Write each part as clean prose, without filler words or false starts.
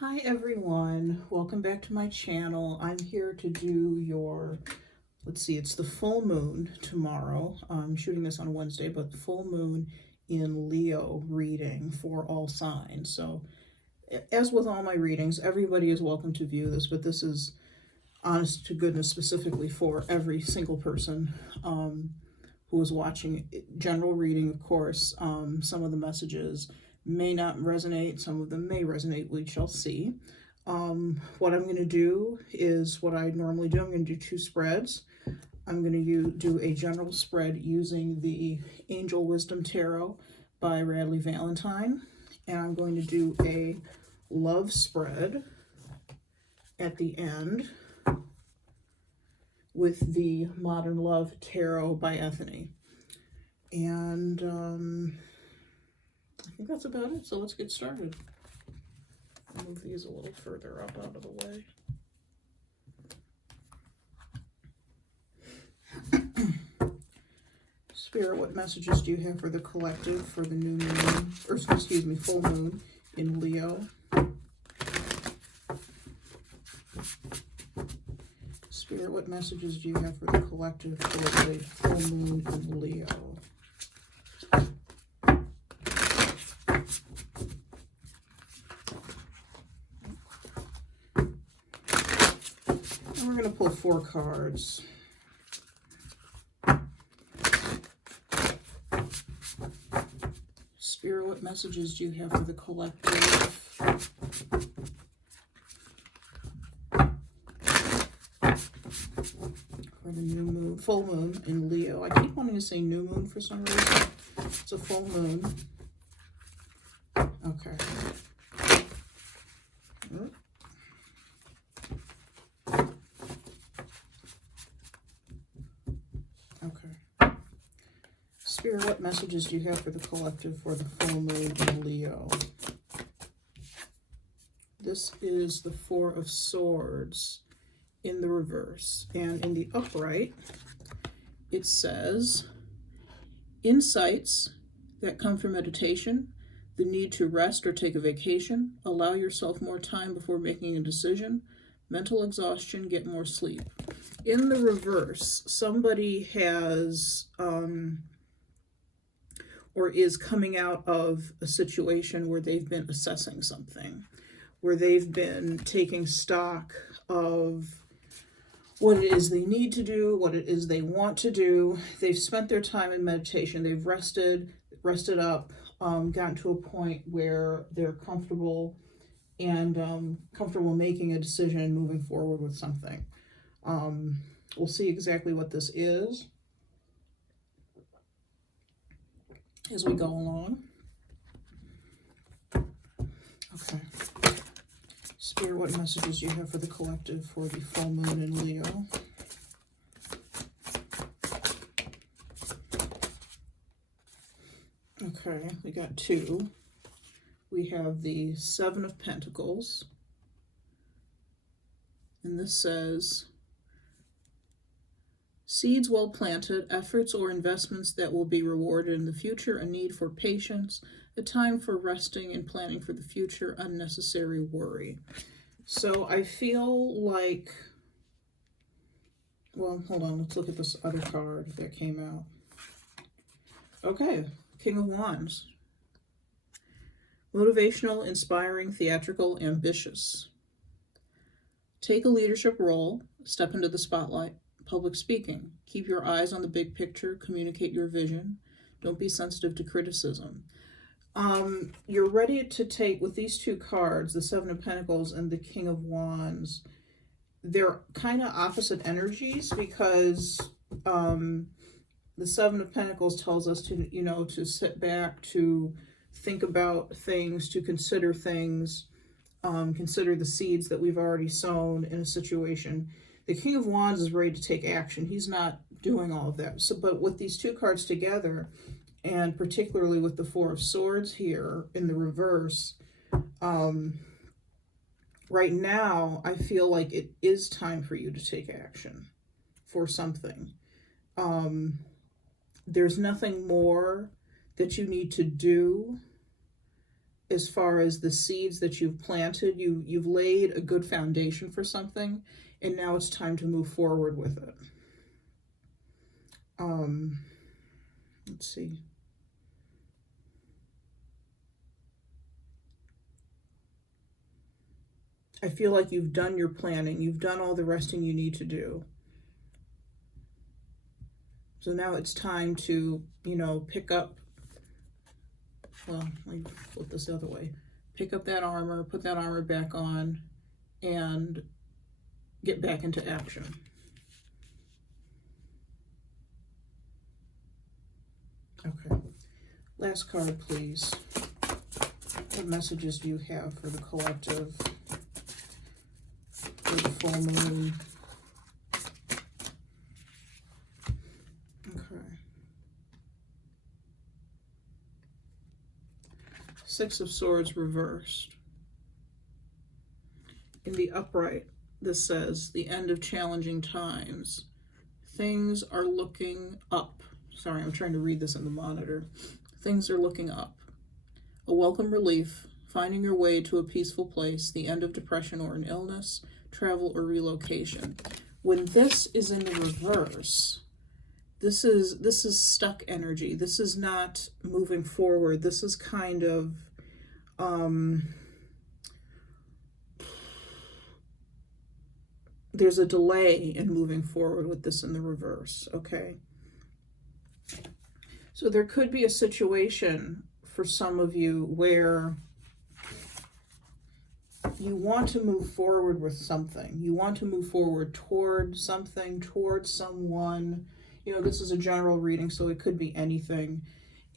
Hi everyone, welcome back to my channel. I'm here to do your, let's see, it's the full moon tomorrow. I'm shooting this on Wednesday, but full moon in Leo reading for all signs. So as with all my readings, everybody is welcome to view this, but this is honest to goodness specifically for every single person who is watching. General reading, of course. Some of the messages may not resonate, some of them may resonate, we shall see. What I'm going to do is what I normally do. I'm going to do two spreads. I'm going to do a general spread using the Angel Wisdom Tarot by Radleigh Valentine, and I'm going to do a love spread at the end with the Modern Love Tarot by Ethony. And I think that's about it, so let's get started. I'll move these a little further up out of the way. Spirit, what messages do you have for the collective for the new moon, or excuse me, full moon in Leo? Spirit, what messages do you have for the collective for the full moon in Leo? And we're going to pull 4 cards. Spirit, what messages do you have for the collective? For the new moon, full moon in Leo. I keep wanting to say new moon for some reason. It's a full moon. Okay. Okay. Spirit, what messages do you have for the collective for the full moon in Leo? This is the 4 of Swords in the reverse. And in the upright, it says, insights that come from meditation, the need to rest or take a vacation, allow yourself more time before making a decision, mental exhaustion, get more sleep. In the reverse, somebody has or is coming out of a situation where they've been assessing something, where they've been taking stock of what it is they need to do, what it is they want to do. They've spent their time in meditation. They've rested up, gotten to a point where they're comfortable and comfortable making a decision and moving forward with something. We'll see exactly what this is as we go along. Okay. Spirit, what messages do you have for the collective for the full moon in Leo? Okay, we got 2. We have the 7 of Pentacles. And this says, seeds well planted, efforts or investments that will be rewarded in the future, a need for patience, a time for resting and planning for the future, unnecessary worry. So I feel like, well, hold on, let's look at this other card that came out. Okay, King of Wands. Motivational, inspiring, theatrical, ambitious. Take a leadership role, step into the spotlight. Public speaking. Keep your eyes on the big picture. Communicate your vision. Don't be sensitive to criticism. You're ready to take, with these 2 cards, the 7 of Pentacles and the King of Wands, they're kind of opposite energies because the 7 of Pentacles tells us to, to sit back, to think about things, to consider things, consider the seeds that we've already sown in a situation. The King of Wands is ready to take action. He's not doing all of that. So, but with these 2 cards together, and particularly with the 4 of Swords here in the reverse, right now, I feel like it is time for you to take action for something. There's nothing more that you need to do as far as the seeds that you've planted. You've laid a good foundation for something, and now it's time to move forward with it. Let's see. I feel like you've done your planning. You've done all the resting you need to do. So now it's time to, you know, pick up, well, let me flip this the other way. Pick up that armor, put that armor back on, and get back into action. Okay. Last card, please. What messages do you have for the collective, for the full moon? Okay. Six of Swords reversed. In the upright, this says, the end of challenging times. Things are looking up. Sorry, I'm trying to read this in the monitor. Things are looking up. A welcome relief, finding your way to a peaceful place, the end of depression or an illness, travel or relocation. When this is in the reverse, this is stuck energy. This is not moving forward. This is kind of there's a delay in moving forward with this in the reverse, okay? So there could be a situation for some of you where you want to move forward with something. You want to move forward toward something, toward someone. You know, this is a general reading, so it could be anything.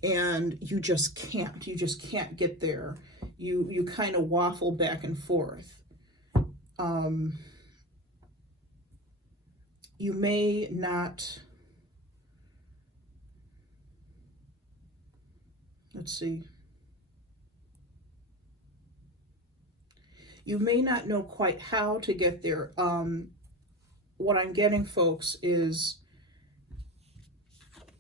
And you just can't. You just can't get there. You kind of waffle back and forth. You may not... Let's see. You may not know quite how to get there. What I'm getting, folks, is,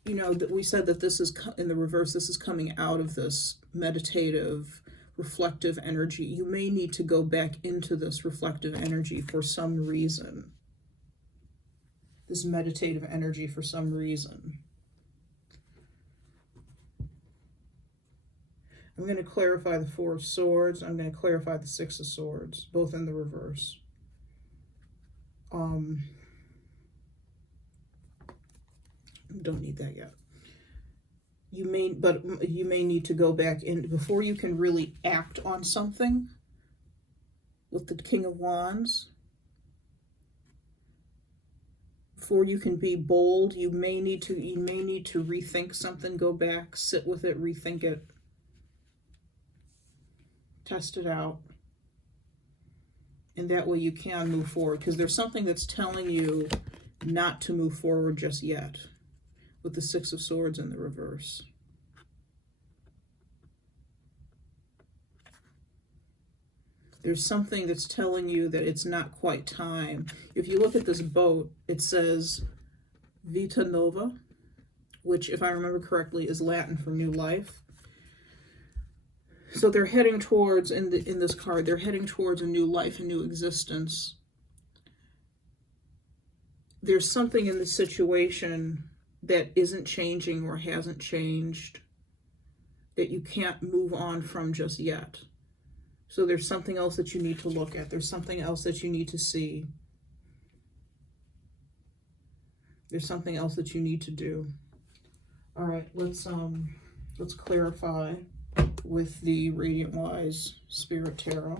you know, that we said that this is in the reverse. This is coming out of this meditative, reflective energy. You may need to go back into this reflective energy for some reason. This meditative energy for some reason. I'm going to clarify the Four of Swords. I'm going to clarify the Six of Swords, both in the reverse. Don't need that yet. You may need to go back in before you can really act on something with the King of Wands. Before you can be bold, you may need to rethink something, go back, sit with it, rethink it. Test it out, and that way you can move forward, because there's something that's telling you not to move forward just yet with the Six of Swords in the reverse. There's something that's telling you that it's not quite time. If you look at this boat, it says Vita Nova, which, if I remember correctly, is Latin for new life. So they're heading towards, in this card, they're heading towards a new life, a new existence. There's something in the situation that isn't changing or hasn't changed that you can't move on from just yet. So there's something else that you need to look at. There's something else that you need to see. There's something else that you need to do. All right, let's clarify with the Radiant Wise Spirit Tarot.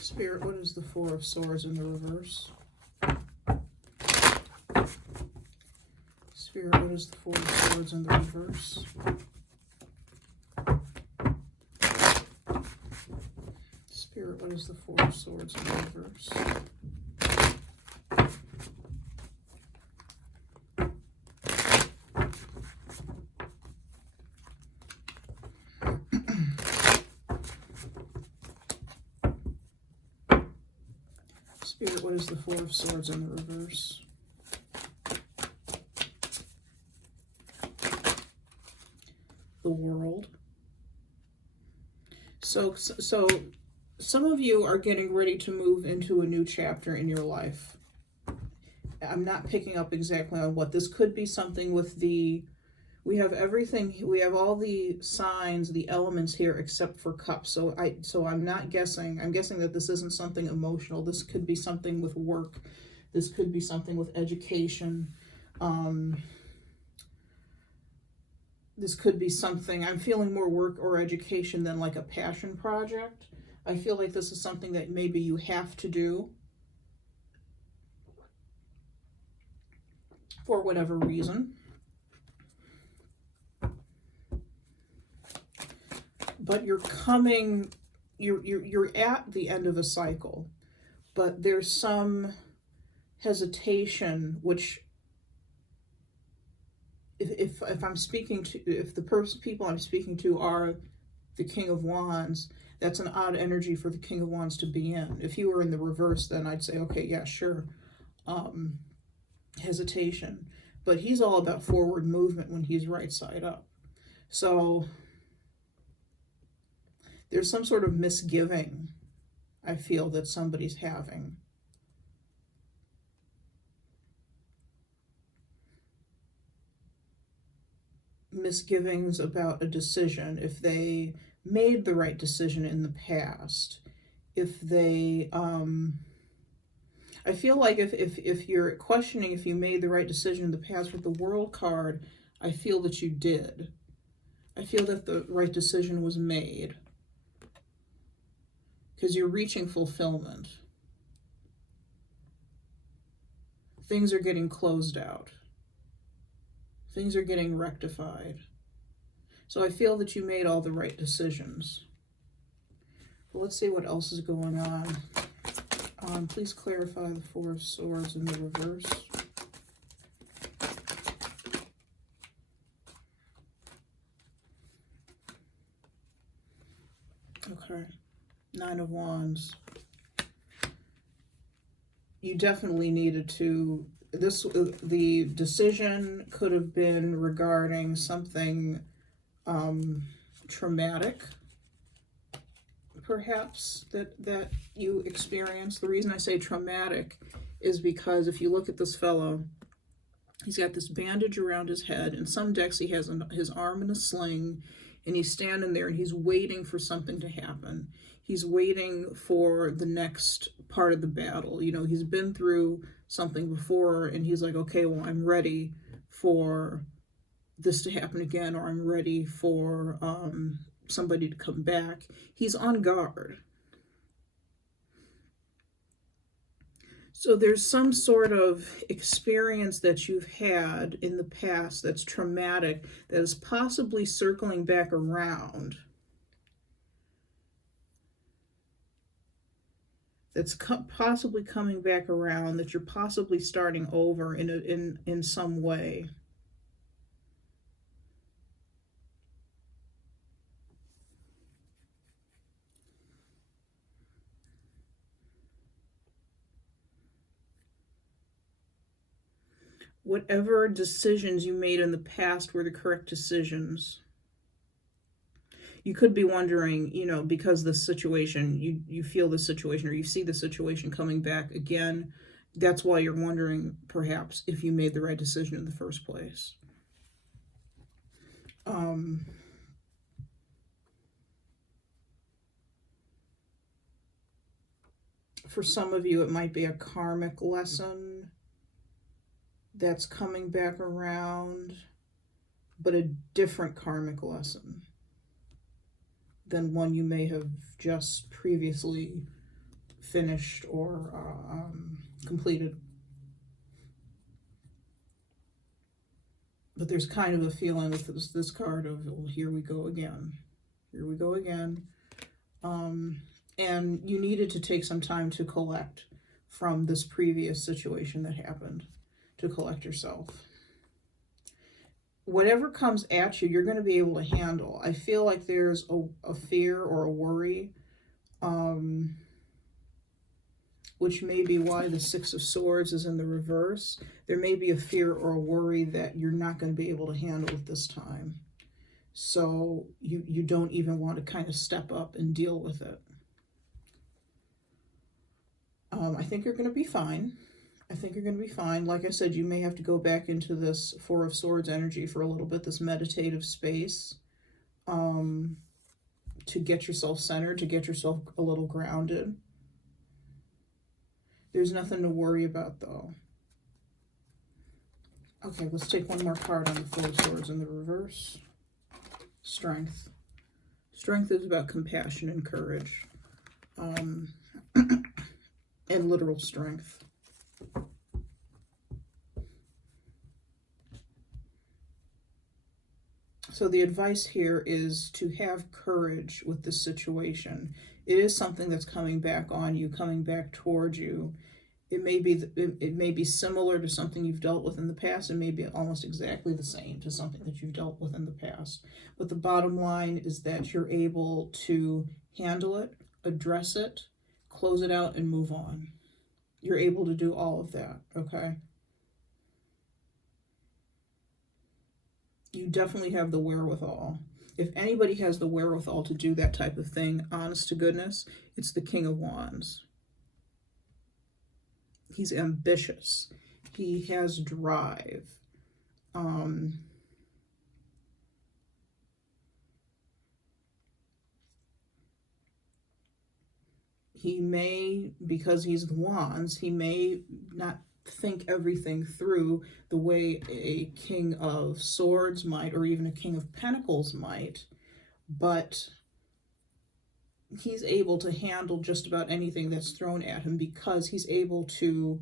Spirit, what is the Four of Swords in the reverse? Spirit, what is the Four of Swords in the reverse? Spirit, what is the Four of Swords in the reverse? Spirit, what is the Four of Swords in the reverse? The World. So some of you are getting ready to move into a new chapter in your life. I'm not picking up exactly on what. This could be something with the, we have everything, we have all the signs, the elements here except for Cups. So I'm not guessing. I'm guessing that this isn't something emotional. This could be something with work. This could be something with education. This could be something, I'm feeling more work or education than like a passion project. I feel like this is something that maybe you have to do for whatever reason. But you're coming, you're at the end of a cycle, but there's some hesitation, which if I'm speaking to, if the people I'm speaking to are the King of Wands, that's an odd energy for the King of Wands to be in. If you were in the reverse, then I'd say, okay, yeah, sure. Hesitation. But he's all about forward movement when he's right side up. So there's some sort of misgiving, I feel, that somebody's having. Misgivings about a decision, if they made the right decision in the past, if they I feel like if you're questioning if you made the right decision in the past with the World card, I feel that you did. I feel that the right decision was made because you're reaching fulfillment. Things are getting closed out. Things are getting rectified. So I feel that you made all the right decisions. But let's see what else is going on. Please clarify the Four of Swords in the reverse. Okay. Nine of Wands. You definitely needed to, the decision could have been regarding something traumatic, perhaps, that you experienced. The reason I say traumatic is because if you look at this fellow, he's got this bandage around his head. In some decks, he has his arm in a sling, and he's standing there and he's waiting for something to happen. He's waiting for the next part of the battle. You know, he's been through something before and he's like, okay, well, I'm ready for this to happen again, or I'm ready for somebody to come back. He's on guard. So there's some sort of experience that you've had in the past that's traumatic, that is possibly circling back around. That's possibly coming back around, that you're possibly starting over in some way. Whatever decisions you made in the past were the correct decisions. You could be wondering, you know, because the situation, you feel the situation, or you see the situation coming back again. That's why you're wondering, perhaps, if you made the right decision in the first place. For some of you, it might be a karmic lesson that's coming back around, but a different karmic lesson than one you may have just previously finished or completed. But there's kind of a feeling with this card of, well, here we go again. Here we go again. And you needed to take some time to collect from this previous situation that happened, to collect yourself. Whatever comes at you, you're going to be able to handle. I feel like there's a fear or a worry which may be why the Six of Swords is in the reverse. There may be a fear or a worry that you're not going to be able to handle it this time. So you don't even want to kind of step up and deal with it. I think you're going to be fine. I think you're going to be fine. Like I said, you may have to go back into this Four of Swords energy for a little bit, this meditative space, to get yourself centered, to get yourself a little grounded. There's nothing to worry about, though. Okay, let's take one more card on the Four of Swords in the reverse. Strength. Strength is about compassion and courage. And literal strength. So the advice here is to have courage with this situation. It is something that's coming back on you, coming back towards you. It may be similar to something you've dealt with in the past. It may be almost exactly the same to something that you've dealt with in the past. But the bottom line is that you're able to handle it, address it, close it out, and move on. You're able to do all of that, okay? You definitely have the wherewithal. If anybody has the wherewithal to do that type of thing, honest to goodness, it's the King of Wands. He's ambitious. He has drive. He may, because he's the Wands, he may not think everything through the way a King of Swords might, or even a King of Pentacles might, but he's able to handle just about anything that's thrown at him because he's able to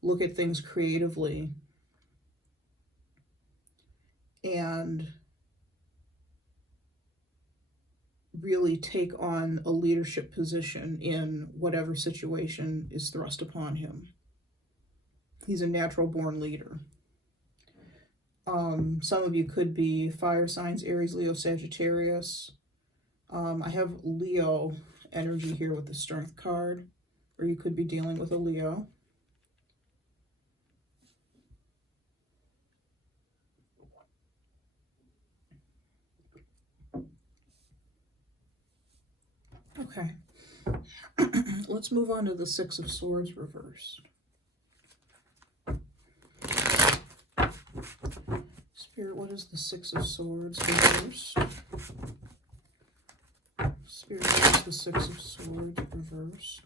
look at things creatively and really take on a leadership position in whatever situation is thrust upon him. He's a natural born leader. Some of you could be fire signs, Aries, Leo, Sagittarius. I have Leo energy here with the Strength card, or you could be dealing with a Leo. Okay. Let's move on to the Six of Swords reversed. Spirit, what is the Six of Swords reversed? Spirit, what is the Six of Swords reversed?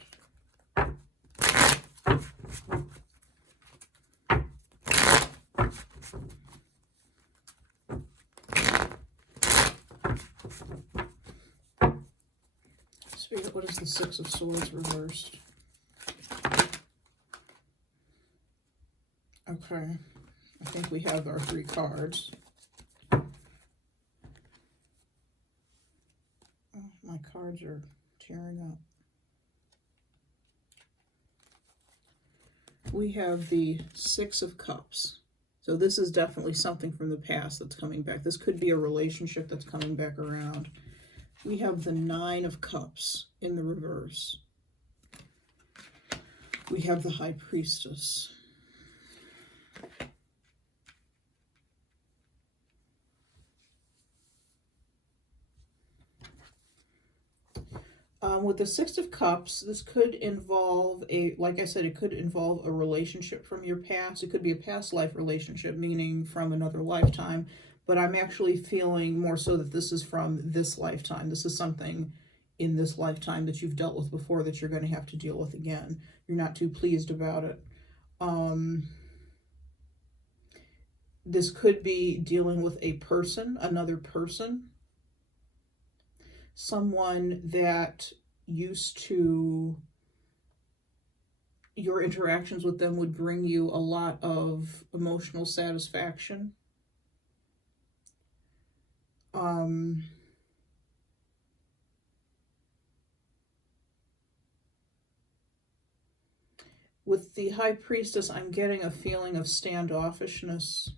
Spirit, what is the Six of Swords reversed? Okay. I think we have our three cards. Oh, my cards are tearing up. We have the Six of Cups. So this is definitely something from the past that's coming back. This could be a relationship that's coming back around. We have the Nine of Cups in the reverse. We have the High Priestess. With the Six of Cups, this could involve like I said, it could involve a relationship from your past. It could be a past life relationship, meaning from another lifetime. But I'm actually feeling more so that this is from this lifetime. This is something in this lifetime that you've dealt with before that you're going to have to deal with again. You're not too pleased about it. This could be dealing with a person, another person. Someone that used to, your interactions with them would bring you a lot of emotional satisfaction. With the High Priestess, I'm getting a feeling of standoffishness.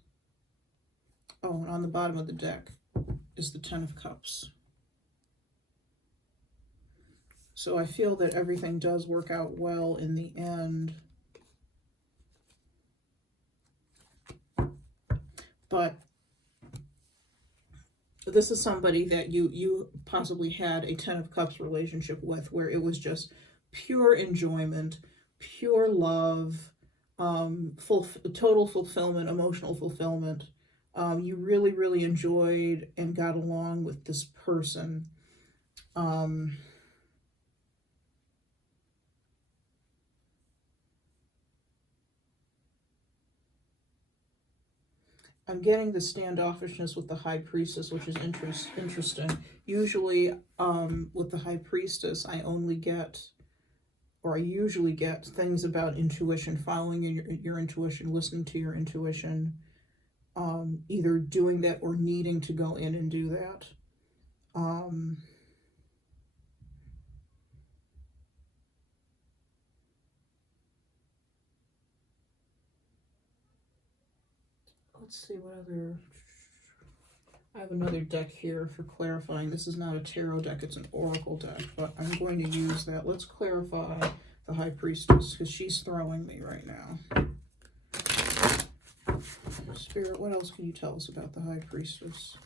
Oh, and on the bottom of the deck is the Ten of Cups. So I feel that everything does work out well in the end. But this is somebody that you possibly had a Ten of Cups relationship with, where it was just pure enjoyment, pure love, total fulfillment, emotional fulfillment. You really, really enjoyed and got along with this person. I'm getting the standoffishness with the High Priestess, which is interesting. Usually, with the High Priestess, I usually get things about intuition, following your intuition, listening to your intuition, either doing that or needing to go in and do that. Let's see what other... I have another deck here for clarifying. This is not a tarot deck, it's an oracle deck, but I'm going to use that. Let's clarify the High Priestess, because she's throwing me right now. Spirit, what else can you tell us about the High Priestess?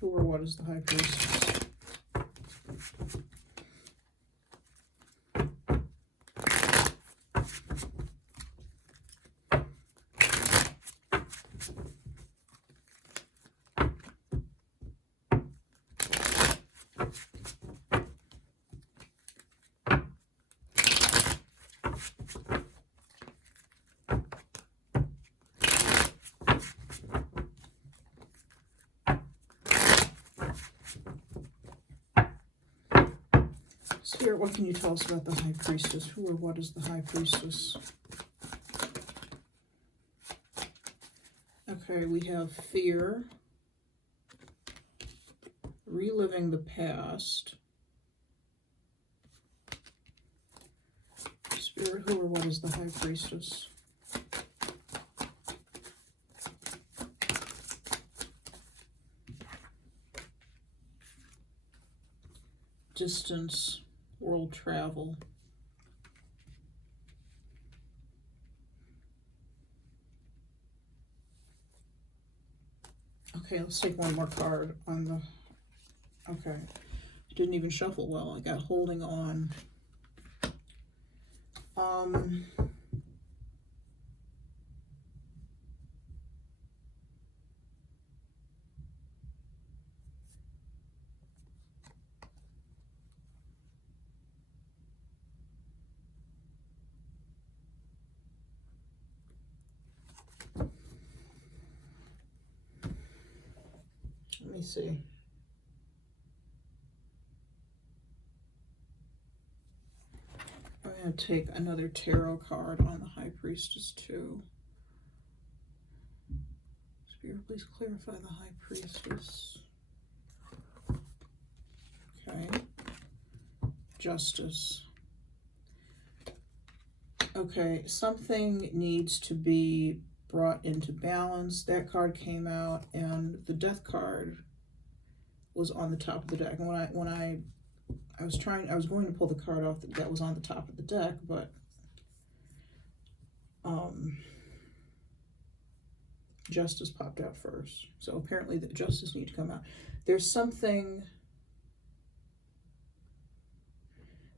Who or what is the High Priestess? Spirit, what can you tell us about the High Priestess? Who or what is the High Priestess? Okay, we have fear, reliving the past. Spirit, who or what is the High Priestess? Distance, world travel. Okay, let's take one more card on the... Okay, didn't even shuffle well. I got holding on. Let me see. I'm going to take another tarot card on the High Priestess too. Spirit, please clarify the High Priestess. Okay. Justice. Okay, something needs to be brought into balance. That card came out, and the Death card was on the top of the deck. And when I was going to pull the card off that was on the top of the deck, but Justice popped out first. So apparently the Justice needs to come out. There's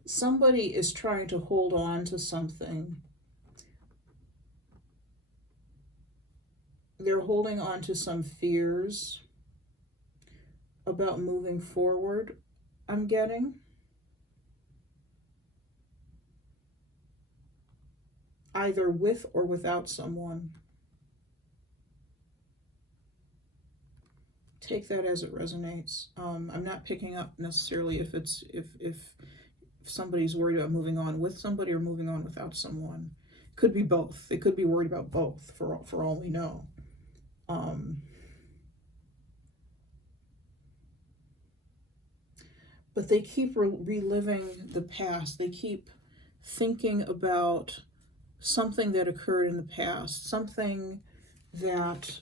somebody is trying to hold on to something. They're holding on to some fears about moving forward, I'm getting. Either with or without someone. Take that as it resonates. I'm not picking up necessarily if somebody's worried about moving on with somebody or moving on without someone. Could be both. They could be worried about both for all we know. But they keep reliving the past. They keep thinking about something that occurred in the past, something that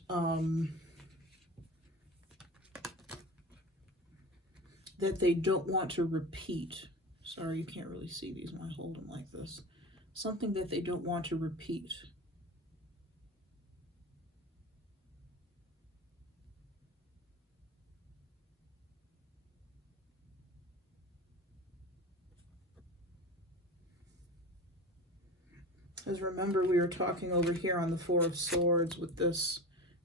that they don't want to repeat. Sorry, you can't really see these when I hold them like this. Something that they don't want to repeat. Because remember, we were talking over here on the Four of Swords with this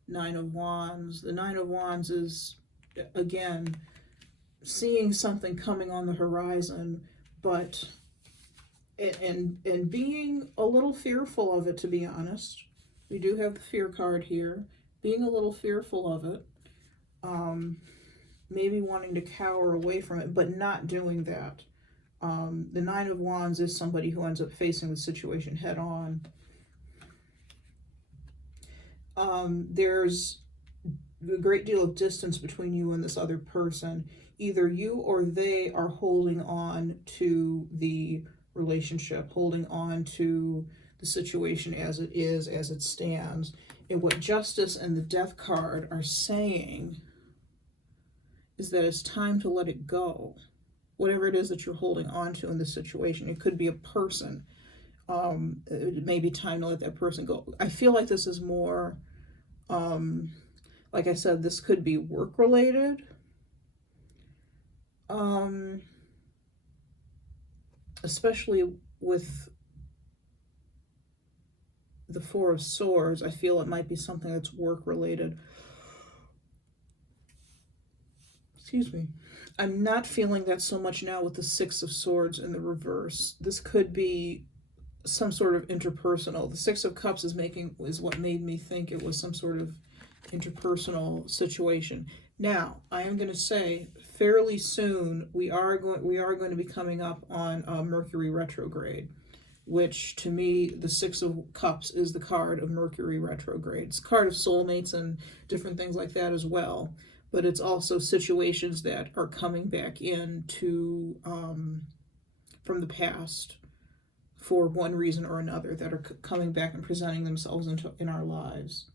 Nine of Wands. The Nine of Wands is, again, seeing something coming on the horizon, but and being a little fearful of it, to be honest. We do have the fear card here. Being a little fearful of it. Maybe wanting to cower away from it, but not doing that. The Nine of Wands is somebody who ends up facing the situation head on. There's a great deal of distance between you and this other person. Either you or they are holding on to the relationship, holding on to the situation as it is, as it stands. And what Justice and the Death card are saying is that it's time to let it go. Whatever it is that you're holding on to in this situation. It could be a person. It may be time to let that person go. I feel like this is more, like I said, this could be work-related. Especially with the Four of Swords, I feel it might be something that's work-related. Excuse me. I'm not feeling that so much now with the Six of Swords in the reverse. This could be some sort of interpersonal. The Six of Cups is what made me think it was some sort of interpersonal situation. Now, I am going to say fairly soon we are going to be coming up on Mercury retrograde, which to me the Six of Cups is the card of Mercury retrograde. It's a card of soulmates and different things like that as well. But it's also situations that are coming back into from the past for one reason or another, that are coming back and presenting themselves in our lives.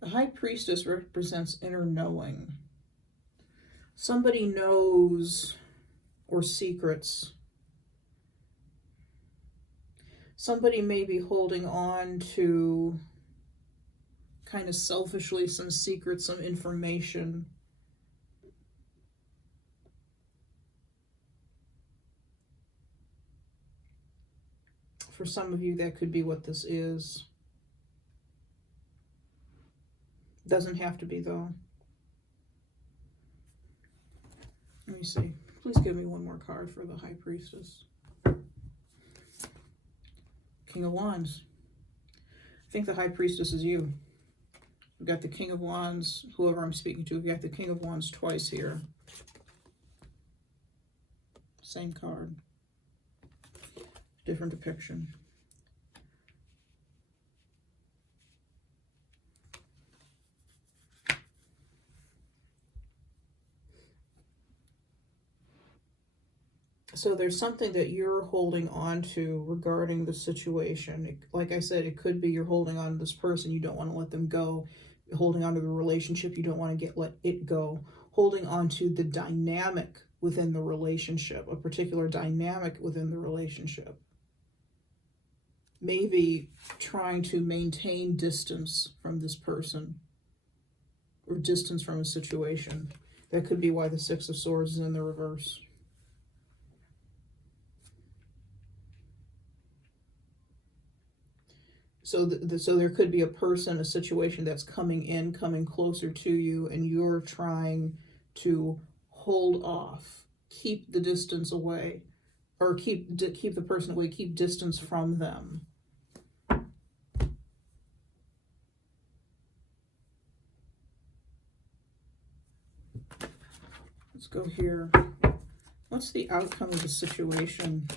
The High Priestess represents inner knowing. Somebody knows, or secrets. Somebody may be holding on to, kind of selfishly, some secrets, some information. For some of you, that could be what this is. Doesn't have to be, though. Let me see. Please give me one more card for the High Priestess. King of Wands. I think the High Priestess is you. We've got the King of Wands, whoever I'm speaking to. We've got the King of Wands twice here. Same card. Different depiction. So there's something that you're holding on to regarding the situation. Like I said, it could be you're holding on to this person, you don't want to let them go. You're holding on to the relationship, you don't want to let it go. Holding on to the dynamic within the relationship, a particular dynamic within the relationship. Maybe trying to maintain distance from this person, or distance from a situation. That could be why the Six of Swords is in the reverse. So there could be a person, a situation that's coming closer to you, and you're trying to hold off, keep the distance away, or keep the person away, keep distance from them. Let's go here. What's the outcome of the situation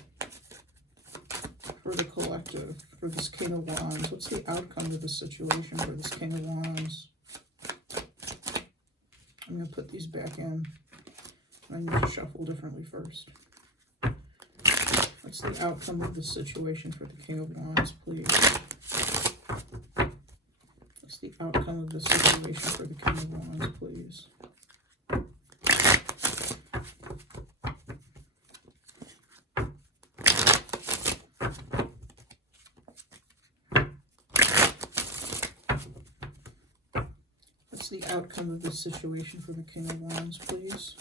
for the collective, for this King of Wands? What's the outcome of the situation for this King of Wands? I'm going to put these back in. I need to shuffle differently first. Let's What's the outcome of the situation for the King of Wands, please? What's the outcome of the situation for the King of Wands, please? What's the outcome of the situation for the King of Wands, please?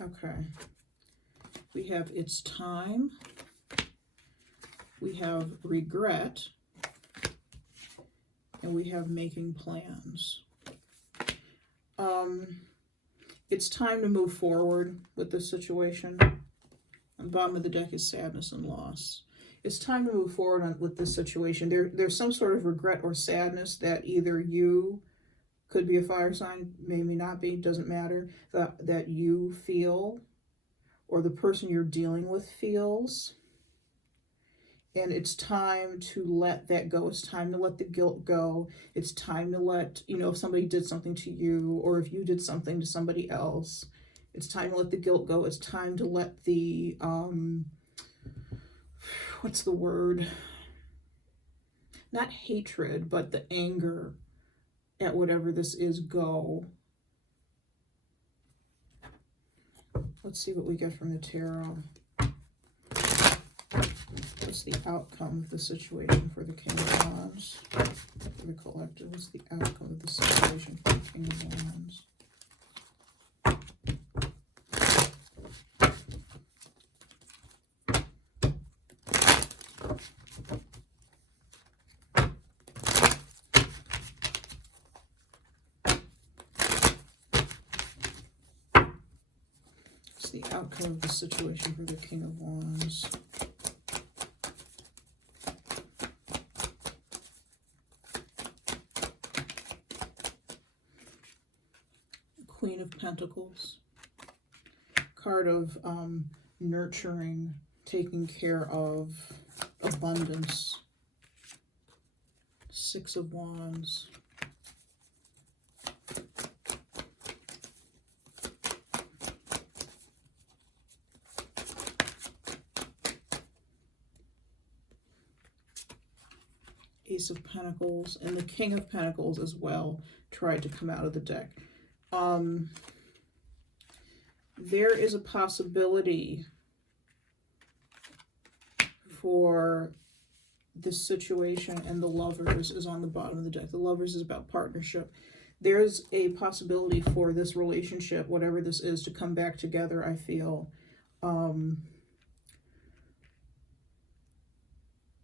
Okay. We have it's time. We have regret. And we have making plans. It's time to move forward with this situation. On the bottom of the deck is sadness and loss. It's time to move forward with this situation. There's some sort of regret or sadness that either you, could be a fire sign, maybe not be, doesn't matter, that you feel, or the person you're dealing with feels. And it's time to let that go. It's time to let the guilt go. It's time to let, if somebody did something to you, or if you did something to somebody else, it's time to let the guilt go. It's time to let the, what's the word? Not hatred, but the anger at whatever this is go. Let's see what we get from the tarot. What's the outcome of the situation for the King of Wands? For the collective, what's the outcome of the situation for the King of Wands? What's the outcome of the situation for the King of Wands? Queen of Pentacles, card of nurturing, taking care of, abundance. Six of Wands. Ace of Pentacles, and the King of Pentacles as well tried to come out of the deck. There is a possibility for this situation, and the Lovers is on the bottom of the deck. The Lovers is about partnership. There's a possibility for this relationship, whatever this is, to come back together, I feel.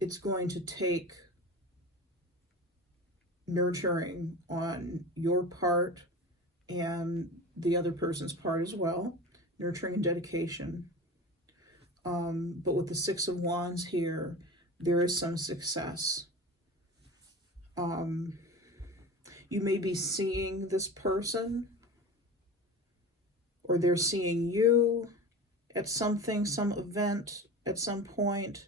It's going to take nurturing on your part and the other person's part as well. Nurturing and dedication. But with the Six of Wands here, there is some success. You may be seeing this person, or they're seeing you at something, some event at some point.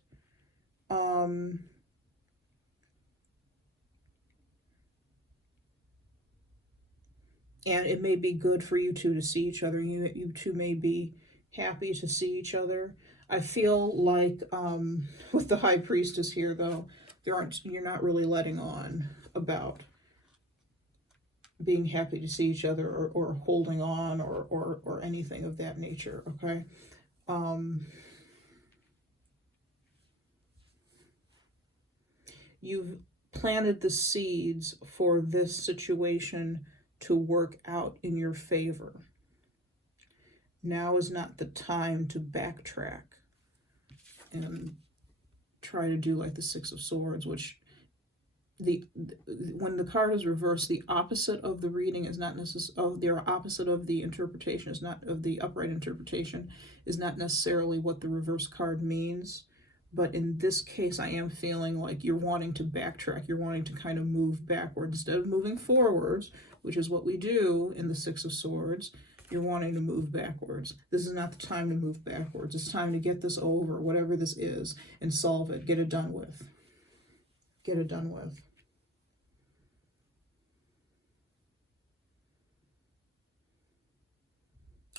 And it may be good for you two to see each other. You two may be happy to see each other. I feel like with the High Priestess here, though, you're not really letting on about being happy to see each other, or holding on, or anything of that nature, okay? You've planted the seeds for this situation to work out in your favor. Now is not the time to backtrack and try to do like the Six of Swords, which when the card is reversed, the opposite of the reading is not necessarily, the opposite of the interpretation is not, of the upright interpretation is not necessarily what the reverse card means. But in this case, I am feeling like you're wanting to backtrack. You're wanting to kind of move backwards instead of moving forwards, which is what we do in the Six of Swords. You're wanting to move backwards. This is not the time to move backwards. It's time to get this over, whatever this is, and solve it. Get it done with. Get it done with.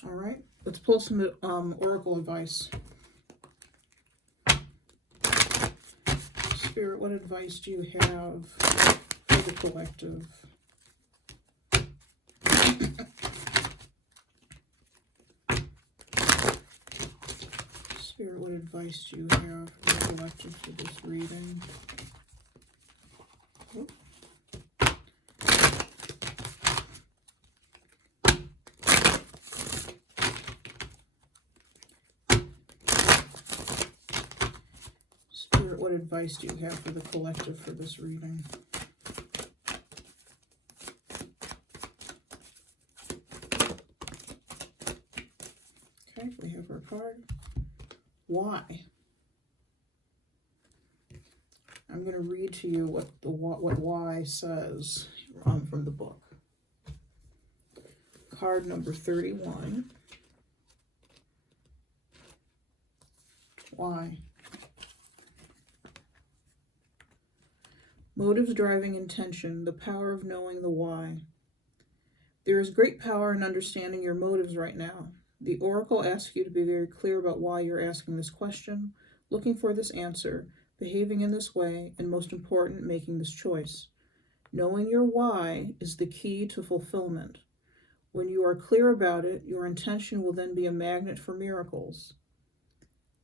All right, let's pull some oracle advice. Spirit, what advice do you have for the collective? Spirit, what advice do you have for the collective for this reading? Oh. Spirit, what advice do you have for the collective for this reading? Okay, we have our card. Why? I'm going to read to you what why says from the book. Card number 31. Why? Motives driving intention, the power of knowing the why. There is great power in understanding your motives right now. The oracle asks you to be very clear about why you're asking this question, looking for this answer, behaving in this way, and most important, making this choice. Knowing your why is the key to fulfillment. When you are clear about it, your intention will then be a magnet for miracles.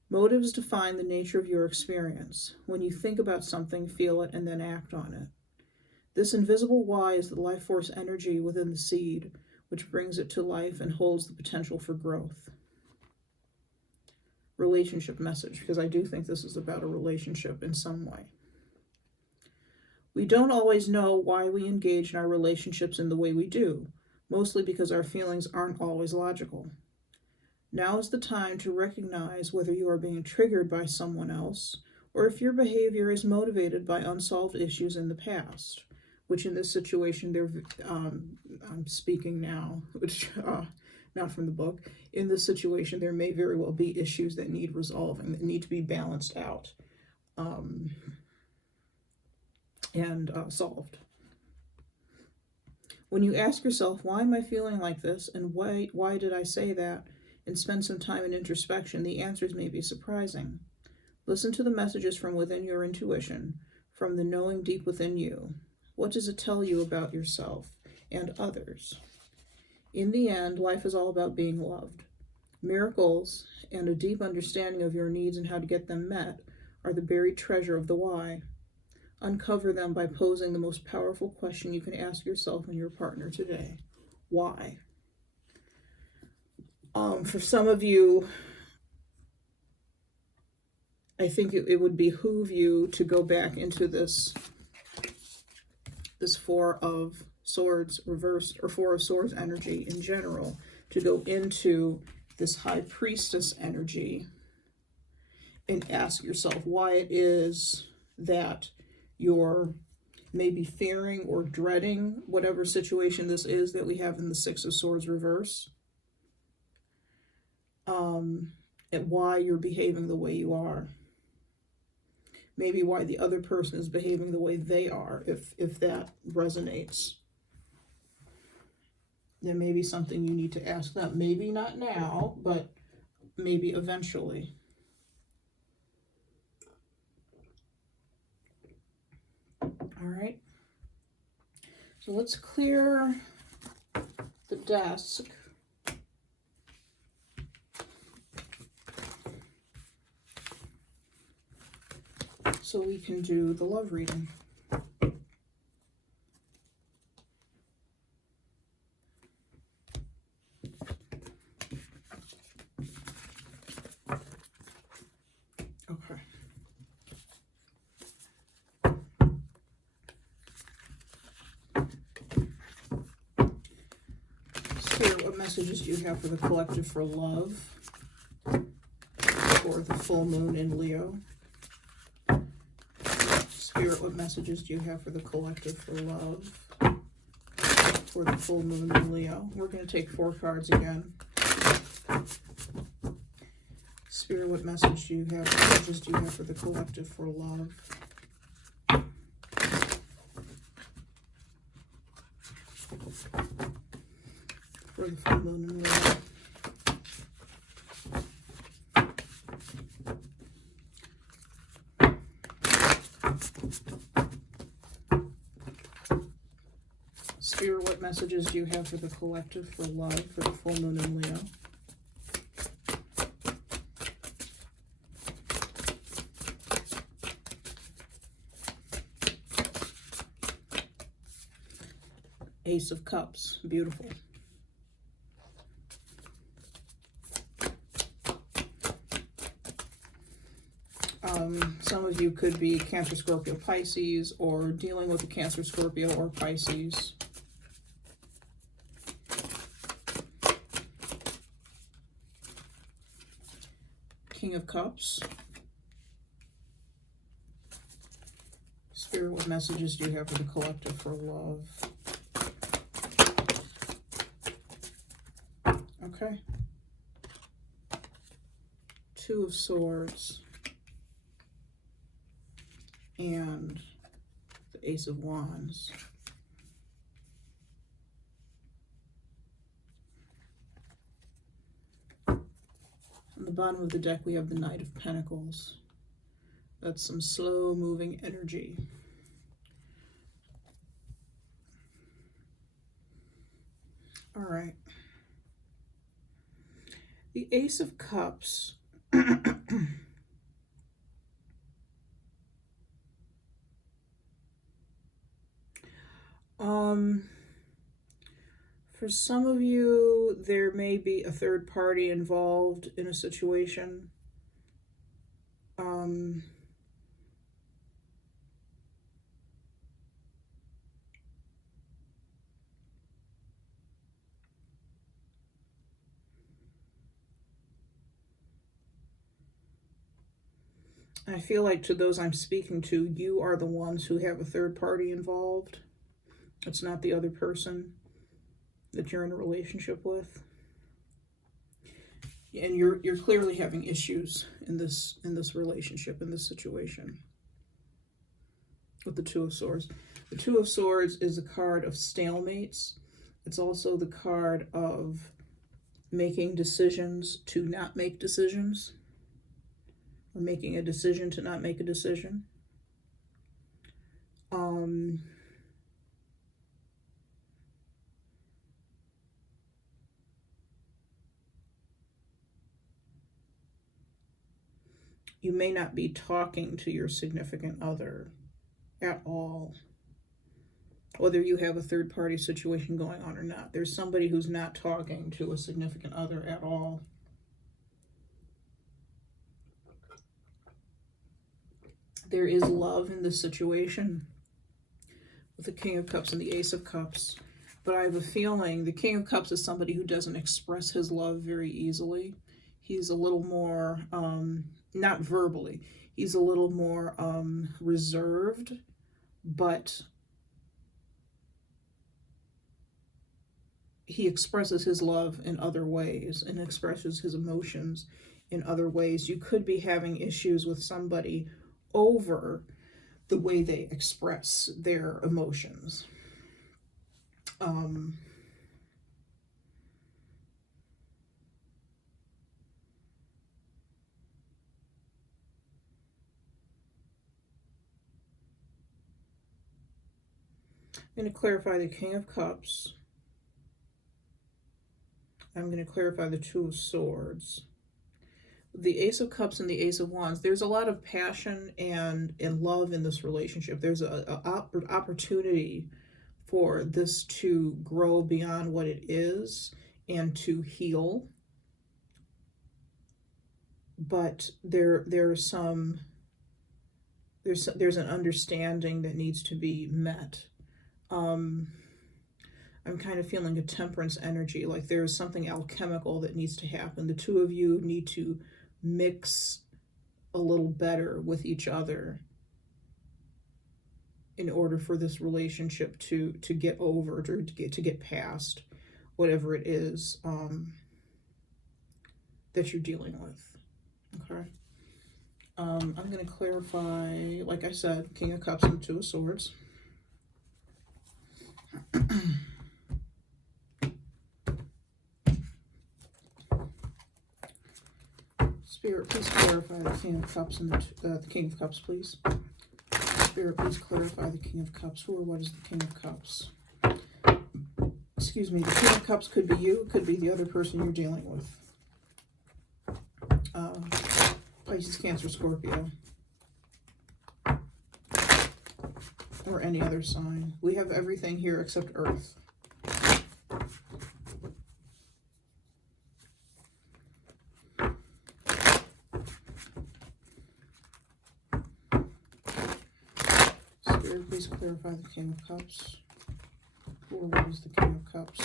Motives define the nature of your experience. When you think about something, feel it, and then act on it. This invisible why is the life force energy within the seed, which brings it to life and holds the potential for growth. Relationship message, because I do think this is about a relationship in some way. We don't always know why we engage in our relationships in the way we do, mostly because our feelings aren't always logical. Now is the time to recognize whether you are being triggered by someone else, or if your behavior is motivated by unsolved issues in the past, which in this situation, I'm speaking now, which not from the book. In this situation, there may very well be issues that need resolving, that need to be balanced out and solved. When you ask yourself, why am I feeling like this, and why did I say that, and spend some time in introspection, the answers may be surprising. Listen to the messages from within your intuition, from the knowing deep within you. What does it tell you about yourself and others? In the end, life is all about being loved. Miracles and a deep understanding of your needs and how to get them met are the buried treasure of the why. Uncover them by posing the most powerful question you can ask yourself and your partner today. Why? For some of you, I think it would behoove you to go back into this Four of Swords reversed, or Four of Swords energy in general, to go into this High Priestess energy and ask yourself why it is that you're maybe fearing or dreading whatever situation this is that we have in the Six of Swords reverse, and why you're behaving the way you are. Maybe why the other person is behaving the way they are, if that resonates. There may be something you need to ask them. Maybe not now, but maybe eventually. All right. So let's clear the desk. So we can do the love reading. Okay. Spirit, what messages do you have for the collective for love? For the full moon in Leo? Spirit, what messages do you have for the collective for love? For the full moon in Leo. We're going to take 4 cards again. Spirit, what messages do you have for the collective for love? For the full moon in Leo. Spirit, what messages do you have for the collective for love for the full moon in Leo? Ace of Cups, beautiful. Some of you could be Cancer, Scorpio, Pisces, or dealing with a Cancer, Scorpio, or Pisces. King of Cups. Spirit, what messages do you have for the collective for love? Okay. Two of Swords. And the Ace of Wands. On the bottom of the deck, we have the Knight of Pentacles. That's some slow-moving energy. All right. The Ace of Cups. For some of you, there may be a third party involved in a situation. I feel like to those I'm speaking to, you are the ones who have a third party involved. It's not the other person that you're in a relationship with. And you're clearly having issues in this relationship, in this situation. With the Two of Swords. The Two of Swords is a card of stalemates. It's also the card of making decisions to not make decisions. Or making a decision to not make a decision. You may not be talking to your significant other at all, whether you have a third-party situation going on or not. There's somebody who's not talking to a significant other at all. There is love in this situation with the King of Cups and the Ace of Cups. But I have a feeling the King of Cups is somebody who doesn't express his love very easily. He's a little more, not verbally, he's a little more reserved, but he expresses his love in other ways and expresses his emotions in other ways. You could be having issues with somebody over the way they express their emotions. I'm going to clarify the King of Cups. I'm going to clarify the Two of Swords. The Ace of Cups and the Ace of Wands, there's a lot of passion and love in this relationship. There's an opportunity for this to grow beyond what it is and to heal. But there's an understanding that needs to be met. I'm kind of feeling a temperance energy, like there's something alchemical that needs to happen. The two of you need to mix a little better with each other in order for this relationship to get over, or to get past whatever it is that you're dealing with. Okay. I'm going to clarify, like I said, King of Cups and Two of Swords. Spirit, please clarify the King of Cups and the King of Cups, please. Spirit, please clarify the King of Cups. Who or what is the King of Cups? excuse me, the King of Cups could be you, could be the other person you're dealing with. Pisces, Cancer, Scorpio. Or any other sign. We have everything here except Earth. Spirit, please clarify the King of Cups. Or what is the King of Cups?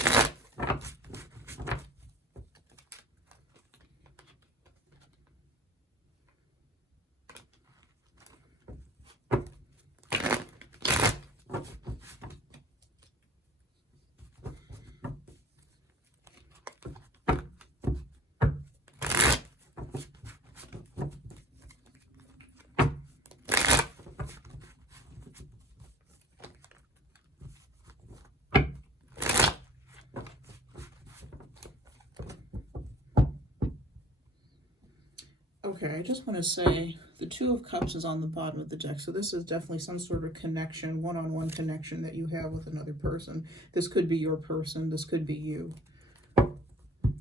Okay, I just want to say the Two of Cups is on the bottom of the deck. So this is definitely some sort of connection, one-on-one connection that you have with another person. This could be your person. This could be you.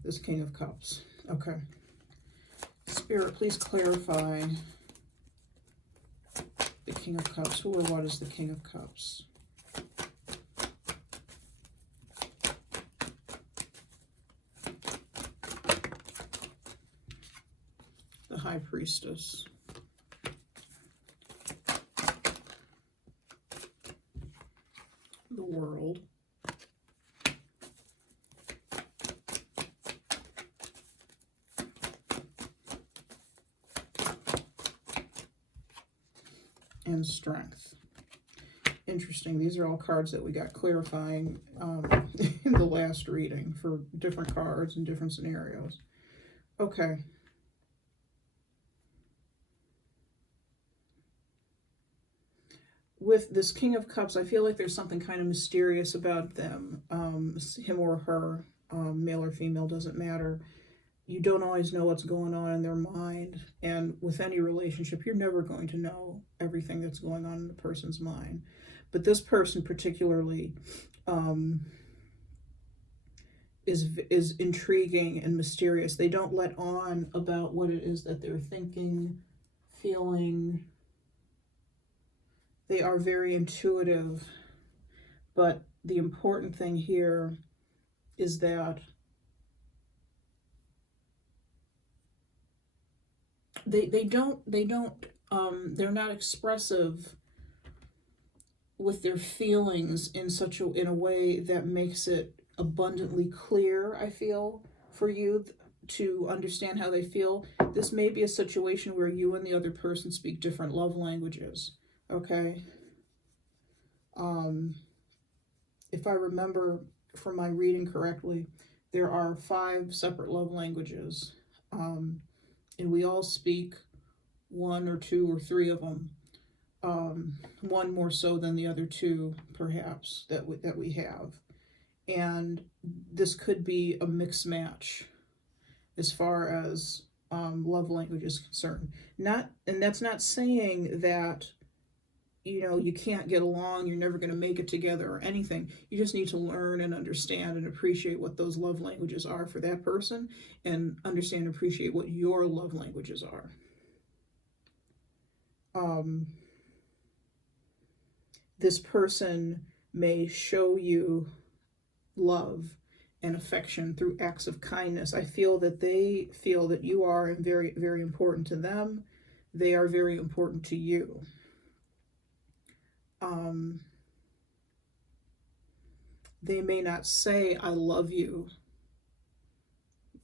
This King of Cups. Okay. Spirit, please clarify the King of Cups. Who or what is the King of Cups? High Priestess. The World. And Strength. Interesting. These are all cards that we got clarifying in the last reading for different cards and different scenarios. Okay. With this King of Cups, I feel like there's something kind of mysterious about them. Him or her, male or female, doesn't matter. You don't always know what's going on in their mind. And with any relationship, you're never going to know everything that's going on in the person's mind. But this person particularly is intriguing and mysterious. They don't let on about what it is that they're thinking, feeling. They are very intuitive, but the important thing here is that they're not expressive with their feelings in a way that makes it abundantly clear, I feel, for you to understand how they feel. This may be a situation where you and the other person speak different love languages. Okay. If I remember from my reading correctly, there are 5 separate love languages, and we all speak 1 or 2 or 3 of them. One more so than the other 2, perhaps, that we have. And this could be a mixed match as far as love language is concerned. And that's not saying that you can't get along, you're never going to make it together or anything. You just need to learn and understand and appreciate what those love languages are for that person, and understand and appreciate what your love languages are. This person may show you love and affection through acts of kindness. I feel that they feel that you are very, very important to them. They are very important to you. They may not say, I love you,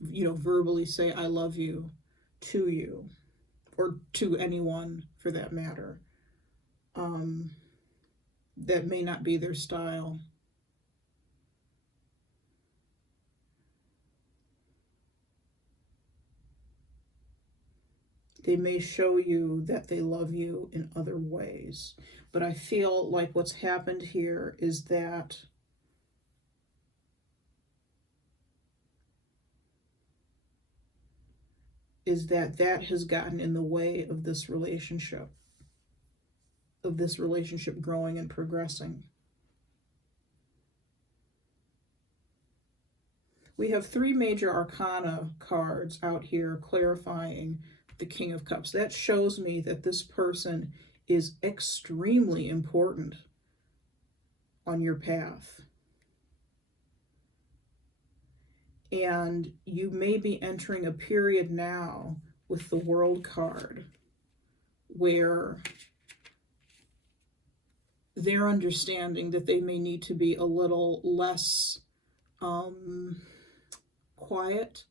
verbally say, I love you to you, or to anyone for that matter. That may not be their style. They may show you that they love you in other ways. But I feel like what's happened here is that that has gotten in the way of this relationship growing and progressing. We have 3 major arcana cards out here clarifying the King of Cups. That shows me that this person is extremely important on your path. And you may be entering a period now with the World card where they're understanding that they may need to be a little less quiet,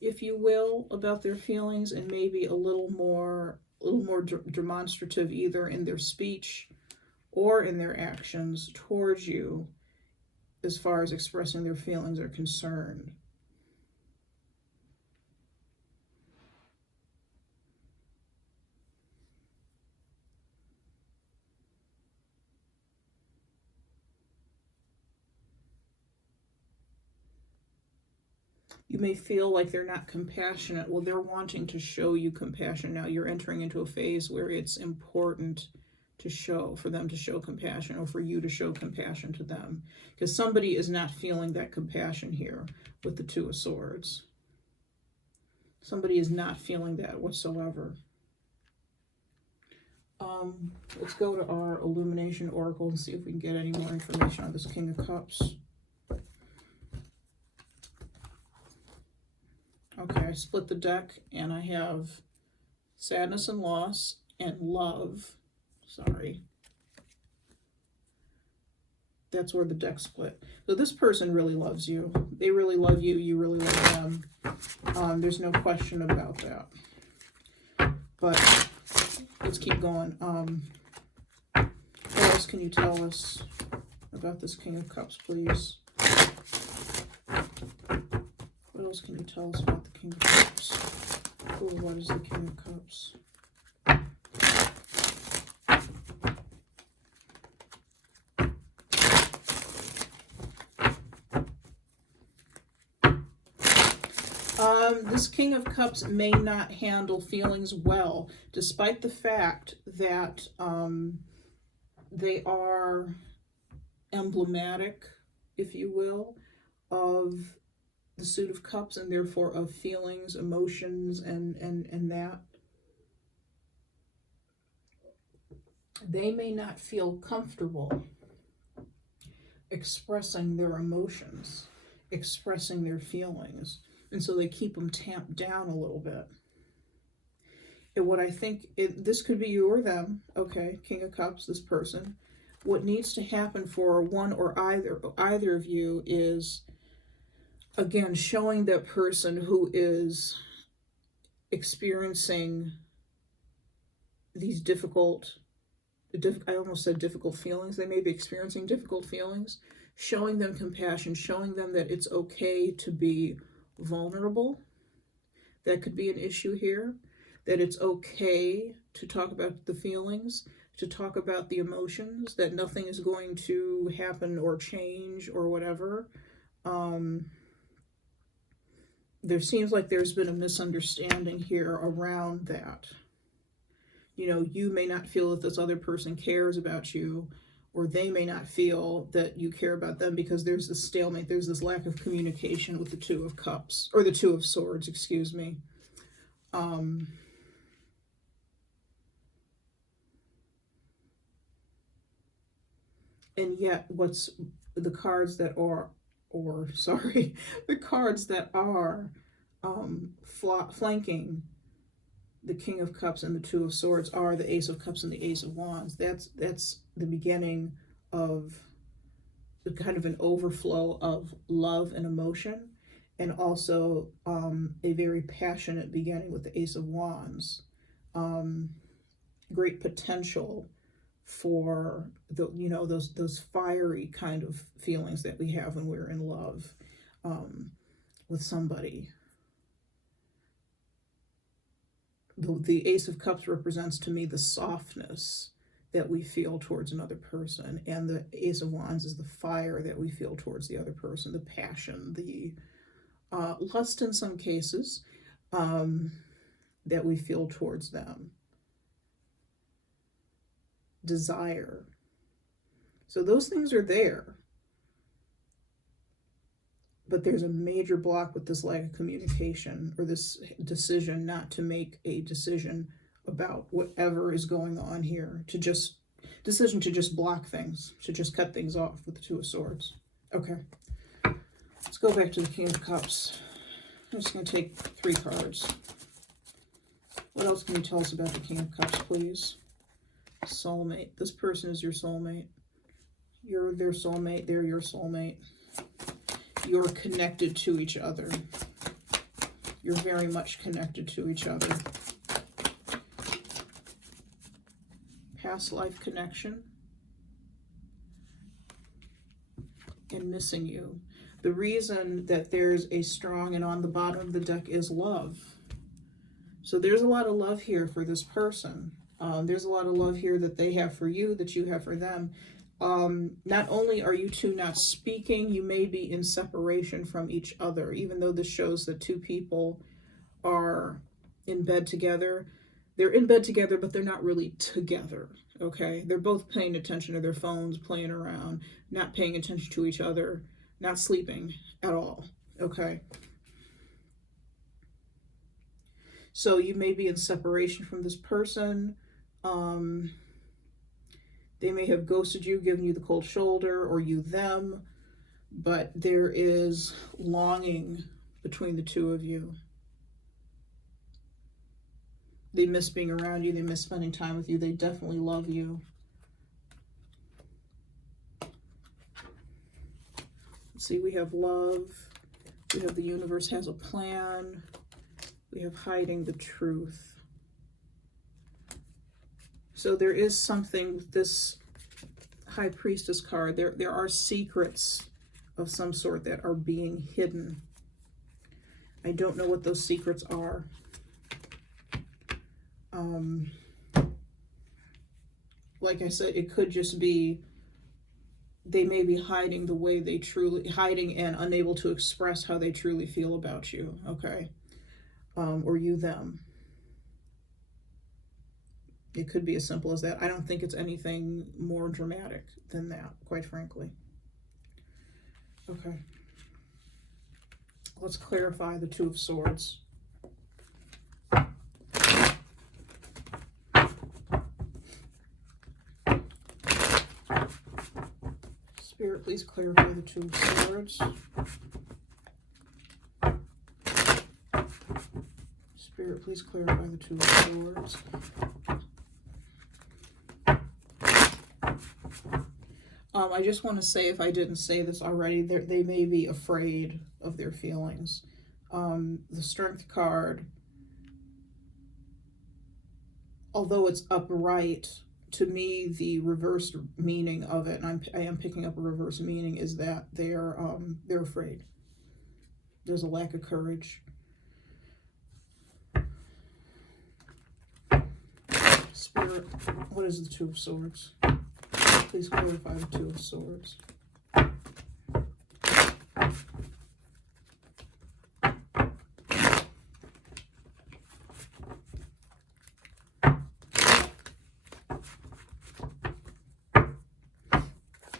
if you will, about their feelings, and maybe a little more demonstrative either in their speech or in their actions towards you as far as expressing their feelings are concerned. You may feel like they're not compassionate. Well, they're wanting to show you compassion. Now you're entering into a phase where it's important for them to show compassion, or for you to show compassion to them, because somebody is not feeling that compassion here with the Two of Swords. Somebody is not feeling that whatsoever. Let's go to our Illumination Oracle and see if we can get any more information on this King of Cups. Okay, I split the deck and I have sadness and loss and love. Sorry. That's where the deck split. So this person really loves you. They really love you. You really love them. There's no question about that. But let's keep going. What else can you tell us about this King of Cups, please? What else can you tell us about the King of Cups? Oh, what is the King of Cups? This King of Cups may not handle feelings well, despite the fact that they are emblematic, if you will, of the Suit of Cups, and therefore of feelings, emotions, and that. They may not feel comfortable expressing their emotions, expressing their feelings, and so they keep them tamped down a little bit. And what I think, this could be you or them, okay, King of Cups, this person. What needs to happen for one or either of you is, again, showing that person who is experiencing these I almost said difficult feelings. They may be experiencing difficult feelings. Showing them compassion, showing them that it's okay to be vulnerable. That could be an issue here. That it's okay to talk about the feelings, to talk about the emotions, that nothing is going to happen or change or whatever. There seems like there's been a misunderstanding here around that. You know, you may not feel that this other person cares about you, or they may not feel that you care about them, because there's this stalemate, there's this lack of communication with the Two of Cups, or the Two of Swords, excuse me. And yet what's the cards that are, the cards that are flanking the King of Cups and the Two of Swords are the Ace of Cups and the Ace of Wands. That's the beginning of the kind of an overflow of love and emotion, and also a very passionate beginning with the Ace of Wands. Great potential for those fiery kind of feelings that we have when we're in love with somebody. The Ace of Cups represents to me the softness that we feel towards another person, and the Ace of Wands is the fire that we feel towards the other person, the passion, the lust in some cases that we feel towards them, desire. So those things are there. but there's a major block with this lack of communication, or this decision not to make a decision about whatever is going on here, to just block things, to just cut things off with the Two of Swords. Okay, let's go back to the King of Cups. I'm just going to take 3 cards. What else can you tell us about the King of Cups, please? Soulmate. This person is your soulmate. You're their soulmate. They're your soulmate. You're connected to each other. You're very much connected to each other. Past life connection. And missing you. The reason that there's a strong, and on the bottom of the deck is love. So there's a lot of love here for this person. There's a lot of love here that they have for you, that you have for them. Not only are you two not speaking, you may be in separation from each other, even though this shows that 2 people are in bed together. They're in bed together, but they're not really together, okay? They're both paying attention to their phones, playing around, not paying attention to each other, not sleeping at all, okay? So you may be in separation from this person. They may have ghosted you, given you the cold shoulder, or you them, but there is longing between the 2 of you. They miss being around you. They miss spending time with you. They definitely love you. Let's see, we have love. We have the universe has a plan. We have hiding the truth. So there is something with this High Priestess card. There are secrets of some sort that are being hidden. I don't know what those secrets are. Like I said, it could just be they may be hiding the way they truly, hiding and unable to express how they truly feel about you, okay? Or you them. It could be as simple as that. I don't think it's anything more dramatic than that, quite frankly. Okay. Let's clarify the Two of Swords. Spirit, please clarify the Two of Swords. Spirit, please clarify the Two of Swords. I just want to say, if I didn't say this already, they may be afraid of their feelings. The Strength card, although it's upright, to me, the reversed meaning of it, and I am picking up a reverse meaning, is that they're afraid. There's a lack of courage. Spirit, what is the Two of Swords? Please clarify the Two of Swords.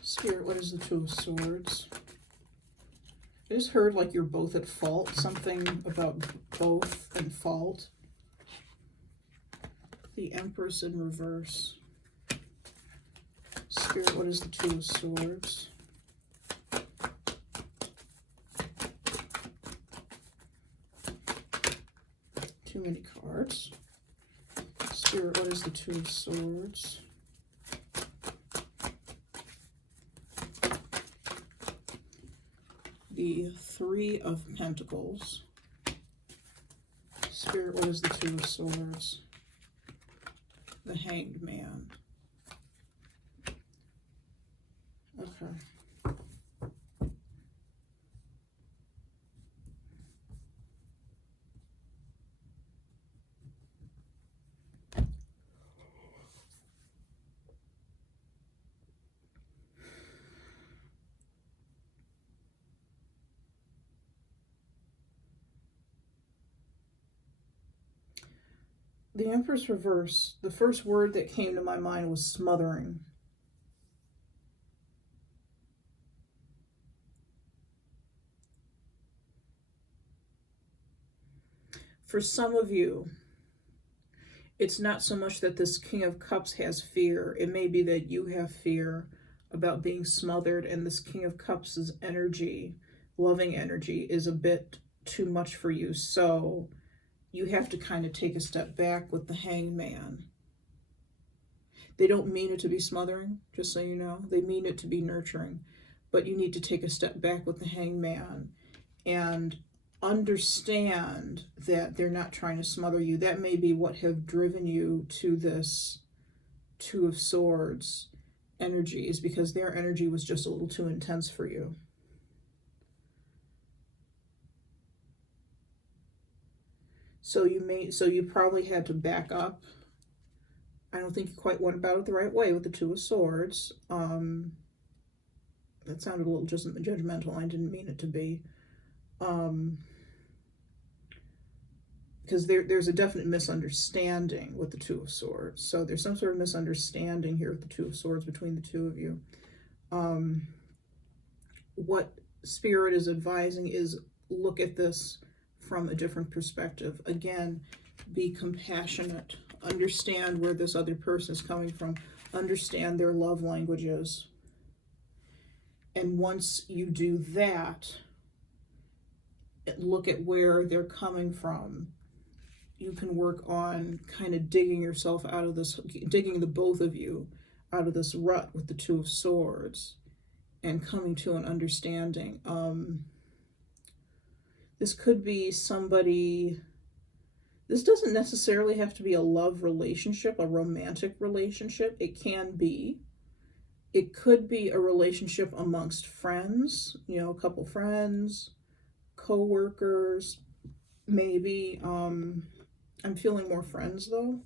Spirit, what is the Two of Swords? I just heard like you're both at fault. Something about both and fault. The Empress in reverse. Spirit, what is the Two of Swords? Too many cards. Spirit, what is the Two of Swords? The Three of Pentacles. Spirit, what is the Two of Swords? The Hanged Man. Okay. The Empress reverse, the first word that came to my mind was smothering. For some of you, it's not so much that this King of Cups has fear. It may be that you have fear about being smothered, and this King of Cups' energy, loving energy, is a bit too much for you. So you have to kind of take a step back with the Hangman. They don't mean it to be smothering, just so you know. They mean it to be nurturing. But you need to take a step back with the Hangman and understand that they're not trying to smother you. That may be what have driven you to this Two of Swords energy, is because their energy was just a little too intense for you. So you probably had to back up. I don't think you quite went about it the right way with the Two of Swords. That sounded a little just judgmental. I didn't mean it to be. Because there's a definite misunderstanding with the Two of Swords. So there's some sort of misunderstanding here with the Two of Swords between the two of you. What Spirit is advising is look at this from a different perspective. Again, be compassionate. Understand where this other person is coming from. Understand their love languages. And once you do that, look at where they're coming from. You can work on kind of digging yourself out of this, digging the both of you out of this rut with the Two of Swords and coming to an understanding. This could be somebody, this doesn't necessarily have to be a love relationship, a romantic relationship. It can be. It could be a relationship amongst friends, you know, a couple friends, co-workers, maybe. I'm feeling more friends though.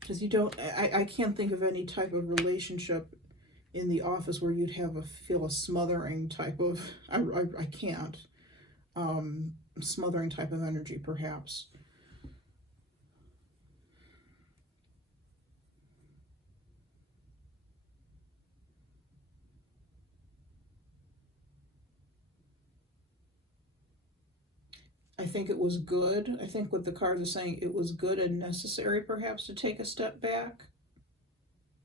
Because you don't, I can't think of any type of relationship in the office where you'd have feel a smothering type of, I can't. Smothering type of energy, perhaps. I think it was good. I think what the cards are saying, it was good and necessary perhaps to take a step back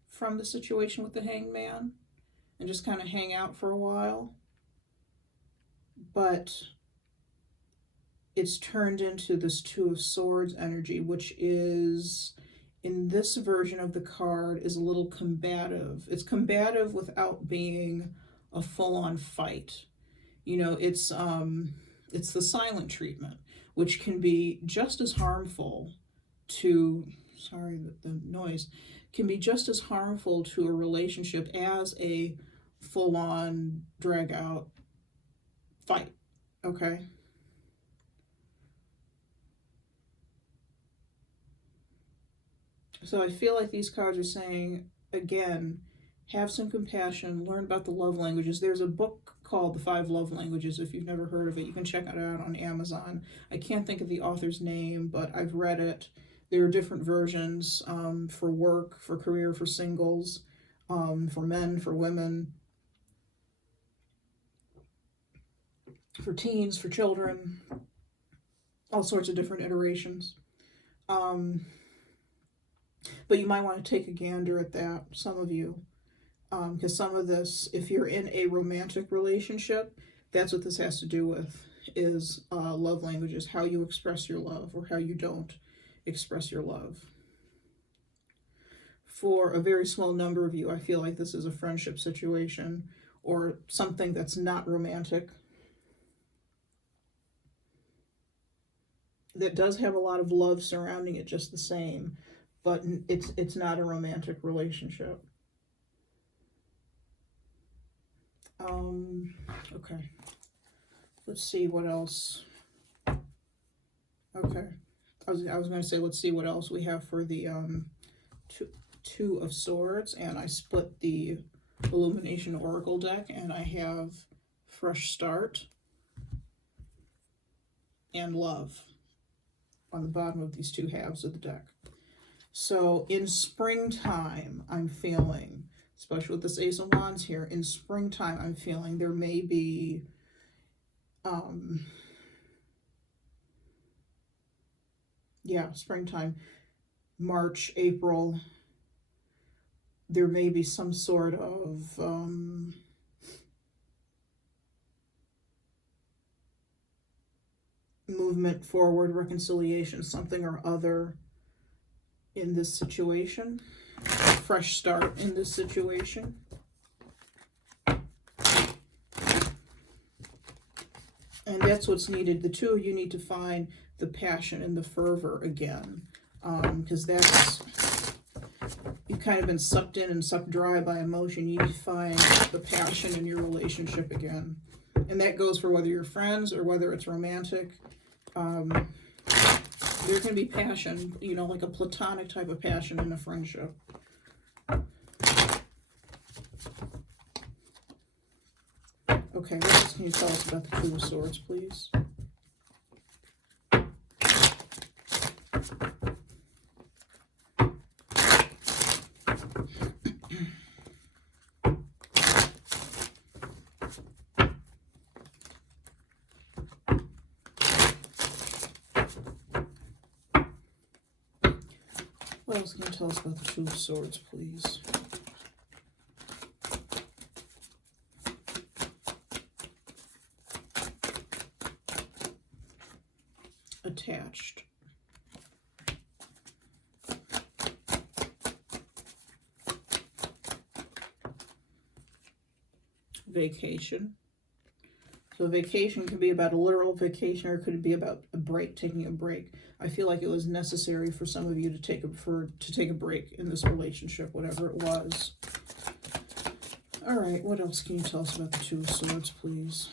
from the situation with the Hangman and just kind of hang out for a while. But it's turned into this Two of Swords energy, which is, in this version of the card, is a little combative. It's combative without being a full-on fight. You know, it's the silent treatment, which can be just as harmful to, sorry, the noise, can be just as harmful to a relationship as a full-on drag-out fight, okay? So I feel like these cards are saying, again, have some compassion, learn about the love languages. There's a book called The 5 Love Languages. If you've never heard of it, you can check it out on Amazon. I can't think of the author's name, but I've read it. There are different versions for work, for career, for singles, for men, for women, for teens, for children, all sorts of different iterations. But you might want to take a gander at that, some of you. Because some of this, if you're in a romantic relationship, that's what this has to do with, is love languages, how you express your love or how you don't express your love. For a very small number of you, I feel like this is a friendship situation or something that's not romantic. That does have a lot of love surrounding it just the same, but it's not a romantic relationship. Okay, let's see what else. Okay, I was going to say, let's see what else we have for the Two of Swords, and I split the Illumination Oracle deck, and I have Fresh Start and Love on the bottom of these two halves of the deck. So in springtime, I'm feeling, especially with this Ace of Wands here, in springtime, I'm feeling there may be Yeah, springtime, March, April. There may be some sort of movement forward, reconciliation, something or other in this situation. Fresh start in this situation. And that's what's needed. The two of you need to find the passion and the fervor again. Because that's, you've kind of been sucked in and sucked dry by emotion. You need to find the passion in your relationship again. And that goes for whether you're friends or whether it's romantic. There can be passion, you know, like a platonic type of passion in a friendship. Okay, what else can you tell us about the Two of Swords, please? What else can you tell us about the Two of Swords, please? Attached. Vacation. So vacation can be about a literal vacation, or it could be about a break, taking a break. I feel like it was necessary for some of you to take a break in this relationship, whatever it was. All right, what else can you tell us about the Two of Swords, please?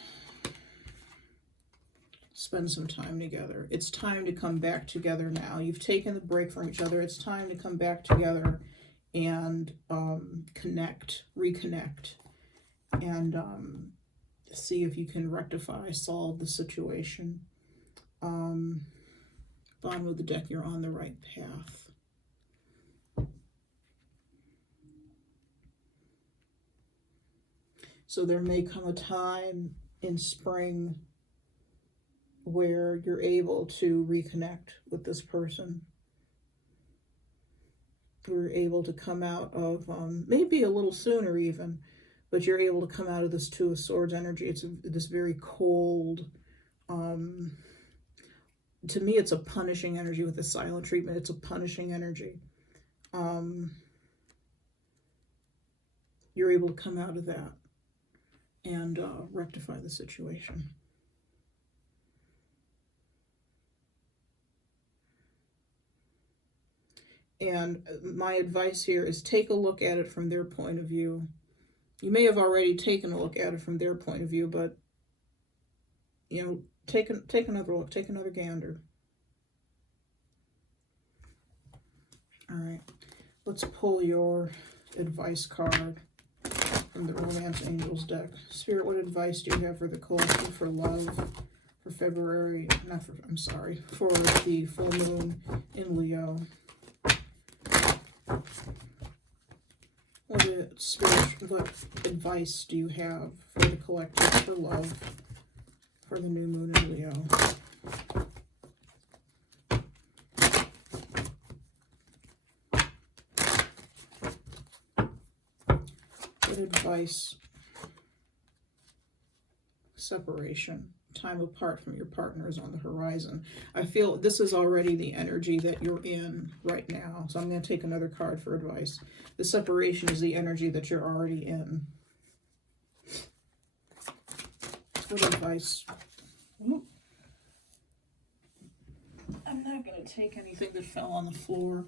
Spend some time together. It's time to come back together now. You've taken the break from each other. It's time to come back together and reconnect, and see if you can rectify, solve the situation. Bottom of the deck, you're on the right path. So there may come a time in spring where you're able to reconnect with this person. You're able to come out of, maybe a little sooner even, but you're able to come out of this Two of Swords energy. It's this very cold, to me, it's a punishing energy with the silent treatment. It's a punishing energy. You're able to come out of that and rectify the situation. And my advice here is take a look at it from their point of view. You may have already taken a look at it from their point of view, but, you know, take another look, take another gander. All right, let's pull your advice card from the Romance Angels deck. Spirit, what advice do you have for the collective for love for February, for the full moon in Leo? What advice do you have for the collective for love for the new moon in Leo? What advice? Separation. Time apart from your partner is on the horizon. I feel this is already the energy that you're in right now. So I'm going to take another card for advice. The separation is the energy that you're already in. What advice? I'm not going to take anything that fell on the floor,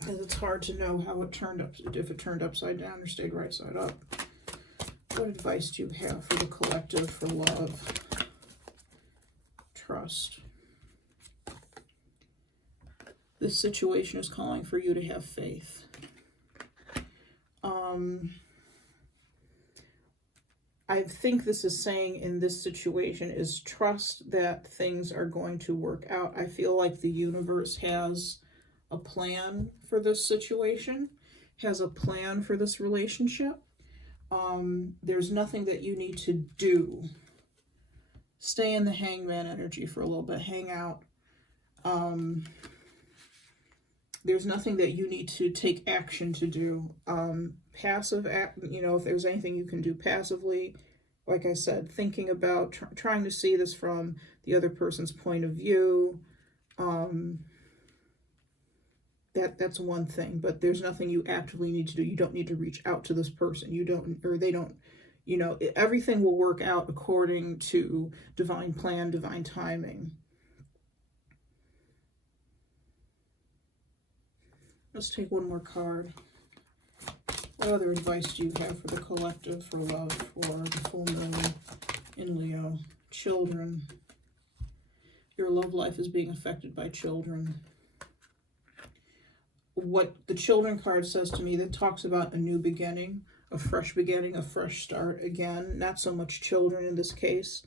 because it's hard to know how it turned up, if it turned upside down or stayed right side up. What advice do you have for the collective for love? Trust. This situation is calling for you to have faith. I think this is saying in this situation is trust that things are going to work out. I feel like the universe has a plan for this situation, has a plan for this relationship. There's nothing that you need to do. stay in the hangman energy for a little bit, hang out. There's nothing that you need to take action to do. Passive act, you know, if there's anything you can do passively, like I said, thinking about trying to see this from the other person's point of view. That's one thing, but there's nothing you actively need to do. You don't need to reach out to this person. You don't, or they don't, you know, everything will work out according to divine plan, divine timing. Let's take one more card. What other advice do you have for the collective, for love, for the full moon in Leo? Children. Your love life is being affected by children. What the children card says to me, that talks about a new beginning, a fresh start again. Not so much children in this case,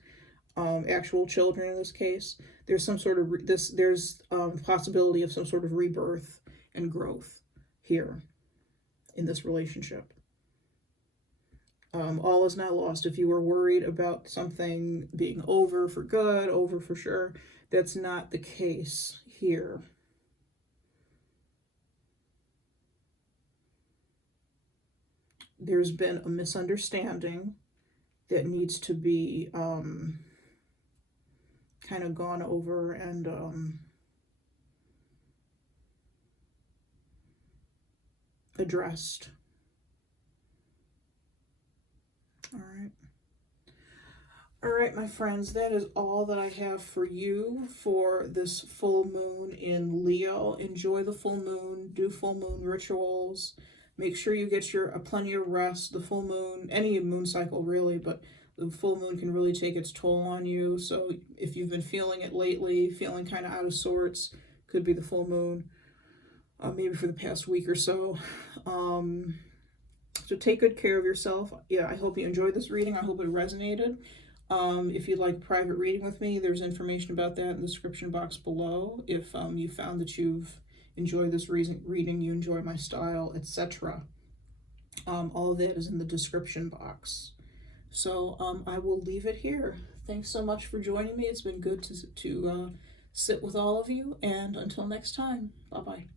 actual children in this case. There's some sort of, there's possibility of some sort of rebirth and growth here in this relationship. All is not lost. If you were worried about something being over for good, over for sure, that's not the case here. There's been a misunderstanding that needs to be kind of gone over and addressed. All right, my friends, that is all that I have for you for this full moon in Leo. Enjoy the full moon, do full moon rituals. Make sure you get your plenty of rest. The full moon, any moon cycle really, but the full moon can really take its toll on you. So if you've been feeling it lately, feeling kind of out of sorts, could be the full moon, maybe for the past week or so. So take good care of yourself. Yeah, I hope you enjoyed this reading. I hope it resonated. If you'd like private reading with me, there's information about that in the description box below. If you found that you've enjoyed this reading, you enjoy my style, etc. All of that is in the description box. So I will leave it here. Thanks so much for joining me. It's been good to sit with all of you, and until next time, bye-bye.